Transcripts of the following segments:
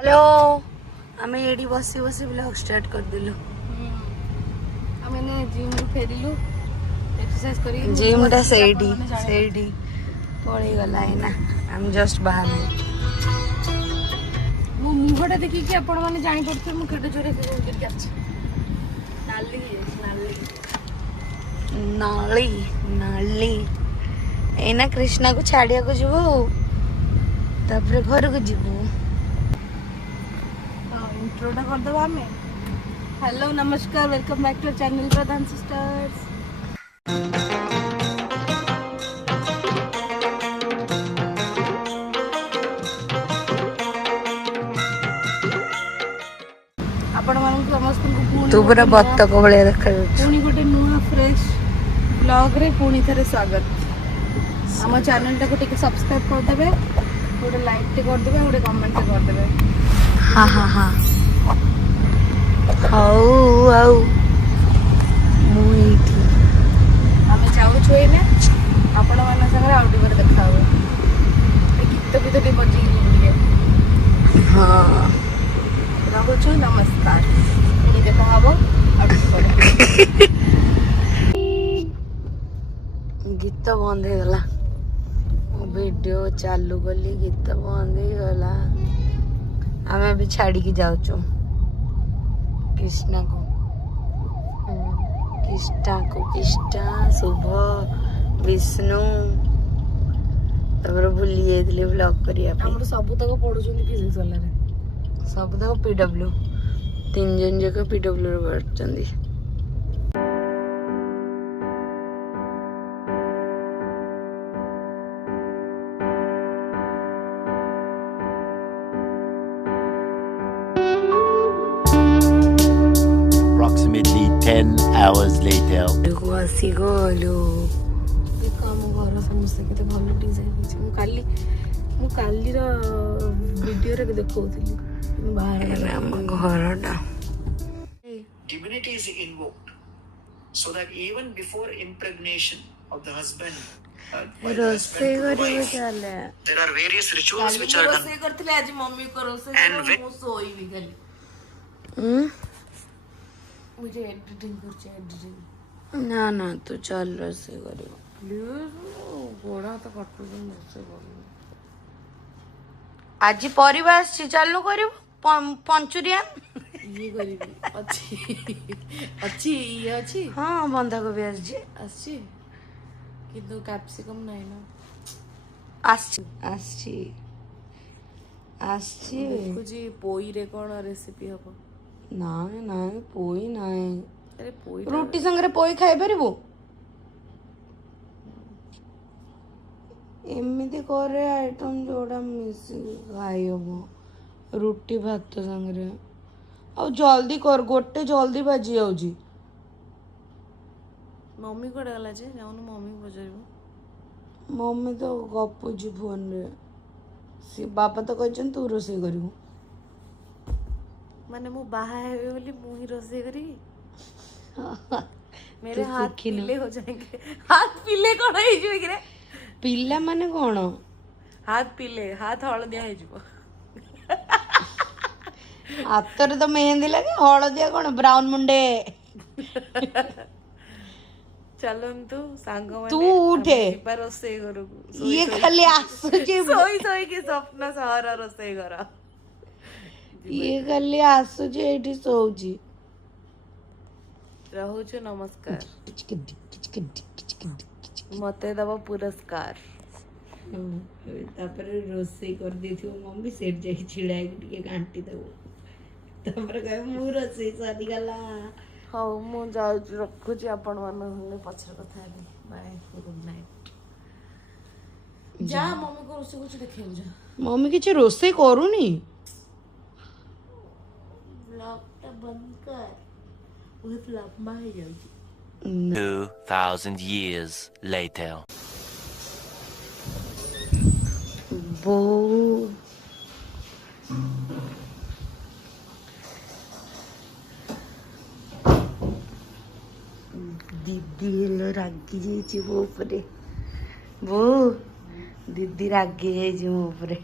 Hello आम ये बसी बसी ब्लॉग स्टार्ट कर दिलु मैंने जिम रु फेरिलु एक्सरसाइज करी जिम टा सेडी पळी गला है ना हम जस्ट बाहर मो मुहटा देखि कि आपण माने जानि पड़थे मु केडे जोरे के आछि नाली नाली नाली एना कृष्णा को छाड़िया को जीवो तापर घर को जीवो इंट्रोटा कर दबा हमें। हेलो नमस्कार welcome back to channel Pradhan sisters. आपण मानक समस्त को तू पूरा बत्तक भलिया देखा पुणी गोटे नुआ फ्रेश ब्लॉग रे पुणी थरे स्वागत। हम चैनल टाको टिके सब्सक्राइब कर देबे गोटे लाइक टे कर देबे गोटे कमेंट टे कर देबे। हाँ हाँ हाँ आउ आउ मुईठी आमे जाऊ छुए ने आपण माने संगे आउट पर देखा हो गीत भी तो बजी लिए। हाँ रहूछु नमस्कार ये देखा हबो आउट पर गीत बंद हो गला वीडियो चालू कली गीत बंद हो गला आमे भी छाड़ी की जाऊचो कृष्णा को कृष्णा शुभ विष्णु तमर भूली जाइले ब्लॉग करिया हमर सब तक पढुछन फिजिक्स वाला रे सब तक पीडब्ल्यू 3 जन जक पीडब्ल्यू रे पढचंदी। Approximately 10 hours later. देखो आसी गलो देखो हम घर समस्त केते भलो डिजाइन छै मु काली रो वीडियो रे देखौथिली बाहर हम घरटा divinity is invoked so that even before impregnation of the husband by the rose husband to the करियो wife, चले there are various rituals which are done. रोसे करथिले आज मम्मी को रोसे And मु सोई भी गली मुझे एडिटिंग करछे एडिटिंग ना ना तू चल रोसे करियो प्लीज गोड़ा तो कटु रोसे कर आज परिवार से चालू करियो पंचुरियन ये करिबी अच्छी ये अच्छी हाँ बंधा कोबी अच्छी किंतु कैप्सिकम नहीं ना आसची देखुची पोई रे कौन रेसिपी हबो नाई नाई पोई नाई अरे पोई रुटी संगे पोई खाई पारिबो एमिति करे आइटम जोड़ा मिसी खाई हबो रुटी भात संगे आ जल्दी कर गोटे जल्दी बाजी जाउजी मम्मी कोडे गला जे जाउनु मम्मी को बजाइबो मम्मी तो गपुजी फोन रे सी बापा तो कहछन तू रोसे करिबो माने मु बाहा हेबे बोली मु ही रोसे करी मेरे हाथ पीले हो जाएंगे हाथ पीले कौन है जो रे पिला माने कोन हाथ पीले हाथ हळदिया है जो हाथ तो मेहंदी लगे हळदिया कोन ब्राउन मुंडे चलंतु सांग माने तू उठे पर रोसे करू ये खाली आसुची सोई के स्वप्न सहर रोसे करा ये खाली आसुची एठी सोउची रहूछु नमस्कार मते दबा पुरस्कार तापर रोसे कर देथियो मम्मी सेट जाई छिड़ाई के गांटी देबो तापर कहे मु रोसे सादी गला हौ मु जाउ रखुची आपण मन पछर कथा है बाय गुड नाइट जा मम्मी को रोसे कुछ देखियो जा मम्मी किछ रोसे करूनी ब्लॉग बंद कर बहुत लंबा है जाउची 2,000 years later. बो दीदी हेलो रागी जाइए वो उपरे वो दीदी रागी जाइए मो उपरे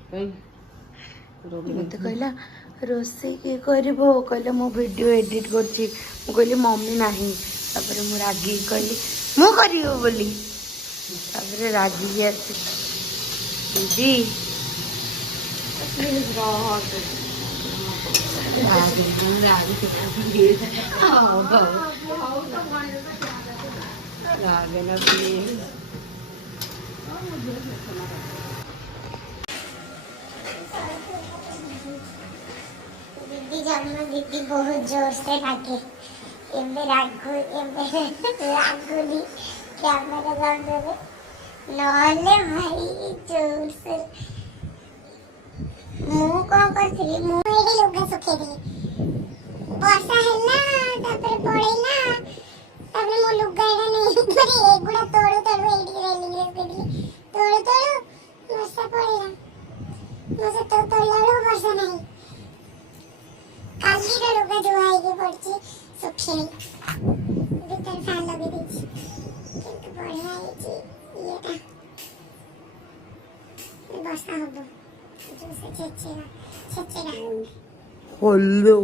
मत कहला रोसे किए करबो कहले मो वीडियो एडिट करछि मु कहली मम्मी नाही तापर मु रागी कहली मु करियो बोली तापर रागी के आसी दीदी प्लीज रागना प्लीज दीदी जन्म दीदी बहुत जोर से लागे एबे लागुली कैमरा बंद रे नहले भाई जोर से मु कौन करथिली मु एडी लुगा सुखेली वर्षा हैला तापर पड़ेला तापर मो लुगा एडा नहीं करे एगुडा तोड़ तोड़ एडी रेलिंग रे देली तोड़ तोड़ वर्षा पड़ेला मुझे तो तोड़लालो वर्षा नहीं काली रे लुगा धुआई के पड़ची सुखेली भीतर फैन लगे देछि किंतु बढ़िया है ये वर्षा हबो जो से छेचेगा हेलो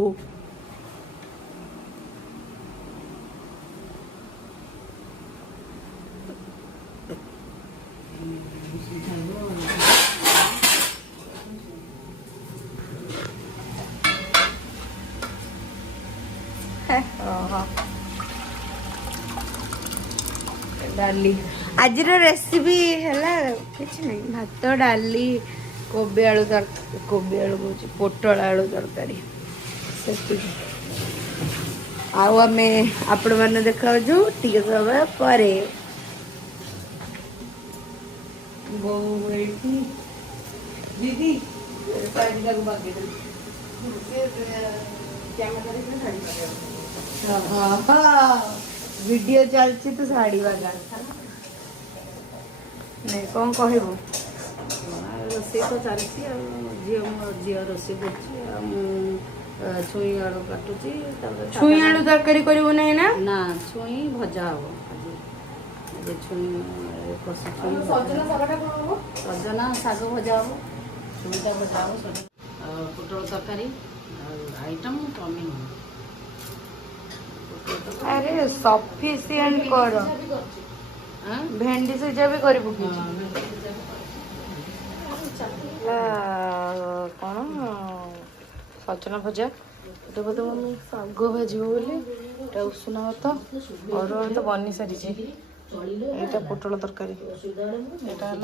डाली आज रेसिपी है किसी नहीं भात डाली कोबी आलू कहूँ पोटल आलू तरकारी आम आपण मैंने देखा टे समय पर दीदी वीडियो चलती तो साड़ी बागा नहीं कौन कहबू रोसे तो चलती झी रोसे कर छुई आलू काटुची छुई आलू तरकारी करू नहीं ना ना छुई भजा हम आज छुई कषी छुई सजना शाग भजा हम छुईटा भजा हम पोटल तरकारी आइटम कमी हो अरे सफिशिएंट कर भेंडी सिझा भी कर कौन सजना भजा देखो तो मम्मी शाग भाजी बोली उसुना भात अरुआ भात बनी सारी यहाँ पोटल तरकारी यहाँ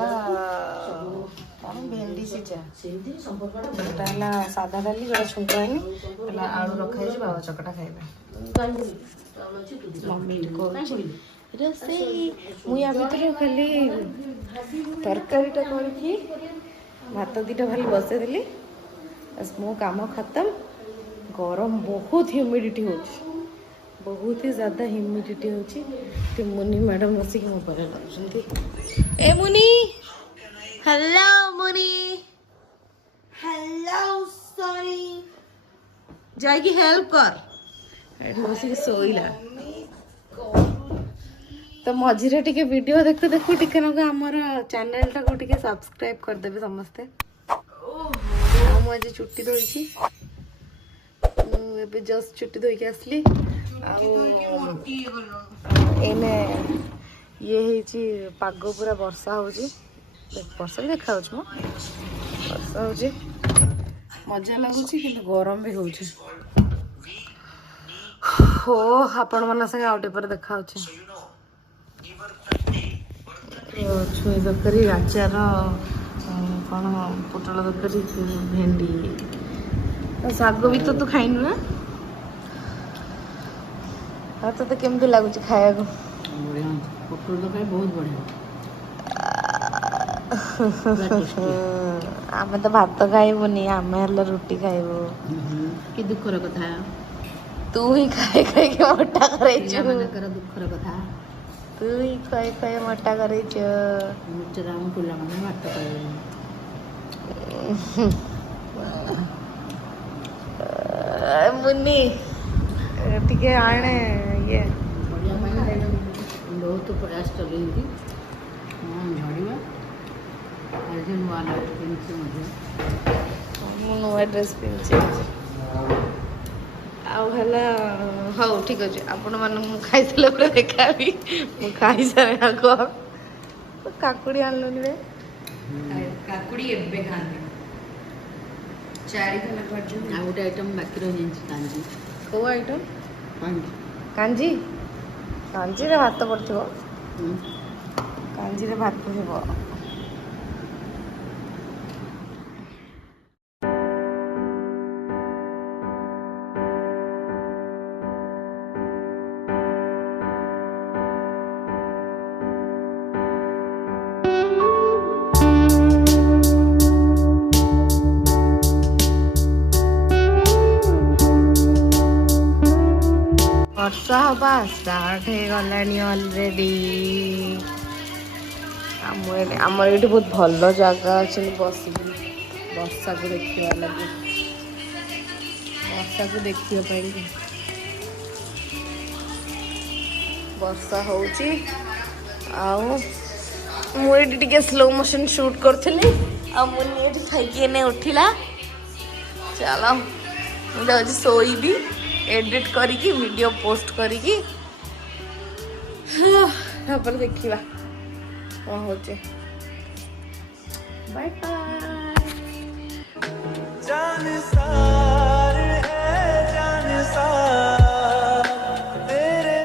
कौन भेंडी सिझा यहाँ सादा डाली जो छुंक हैनी आलू रखा है बाबा चकटा खाइबे मम्मी रोसई मुझे भितर खाली तरकारीटा करके भात दीटा खाली बसईदेली बस मो काम खत्म गरम बहुत ह्यूमिडिटी हो बहुत ही ज़्यादा ह्यूमिडिटी हो मुनि मैडम बसिक मो पर लगुंट ए मुनि हेलो मुनि हेलो सॉरी जाइए हेल्प कर बसिक सोईला तो मझे टे वीडियो देखते देखो टिके ना आमर चैनल टाक टे सब्सक्राइब करदेवे समस्ते मुझे चुट्टी धोई जस्ट चुट्टी धोई आसली एने ये पाग पूरा वर्षा हो वर्षा भी देखा वर्षा हो मजा लगुच कि गरम भी हो आपण मन संगे आउटे पर देखा छुई तरकारी आचार कौन पोटल तरकारी भेंडी शाग भी तो तू खाइनु ना तो केमती लगुच खाया पोटल तरकारी बहुत बढ़िया आम तो भात खाइबुनी आम रुटी खाइबु कि दुखर कथा तू ही खाए खाए के मोटा करे दुखर कथा तू ही खाए खाए मोटा करे आम पिला मैंने भात खाइबे मुन्नी टिके आने ये बहुत प्रयास चलती झड़िया आज नुआ ड्रेस पिंधि नुआ ड्रेस पिंधि ଆଉ ହେଲା ହଉ ଠିକ୍ ଅଛି ଆପଣମାନଙ୍କୁ ମୁଁ ଖାଇସାରିଲା ପରେ ଦେଖାବି। ମୁଁ ଖାଇସାରେ ଆଗ କାକୁଡ଼ି ଆଣିଲୁନି ରେ କାକୁଡ଼ି ଏବେ ଖାଆନ୍ତି। 4 ଖଣ୍ଡ କରିଦେବି। ଆଉ ଗୋଟେ ଆଇଟମ୍ ବାକି ରହିଯାଇଛି କାଞ୍ଜି। କେଉଁ ଆଇଟମ୍? କାଞ୍ଜି। କାଞ୍ଜି କାଞ୍ଜିରେ ଭାତ ପଡ଼ିଥିବ। ହୁଁ। କାଞ୍ଜିରେ ଭାତ ଥିବ। ବର୍ଷା ହବା ଷ୍ଟାର୍ଟ ହେଇଗଲାଣି ଅଲରେଡି। ଆମର ଏଇଠି ବହୁତ ଭଲ ଜାଗା ଅଛି ବସିକି ବର୍ଷାକୁ ଦେଖିବା ଲାଗି, ବର୍ଷାକୁ ଦେଖିବା ପାଇଁ। ବର୍ଷା ହେଉଛି ଆଉ ମୁଁ ଏଇଠି ଟିକେ ସ୍ଲୋ ମୋସନ ସୁଟ୍ କରୁଥିଲି ଆଉ ମୁଁ ଏଠି ଖାଇକି ଏନେ ଉଠିଲା। ଚାଲ ମୁଁ ଯାଉଛି ଶୋଇବି ଏଡ଼ିଟ୍ କରିକି ଭିଡ଼ିଓ ପୋଷ୍ଟ କରିକି ତାପରେ ଦେଖିବା କ'ଣ ହେଉଛି। Bye bye.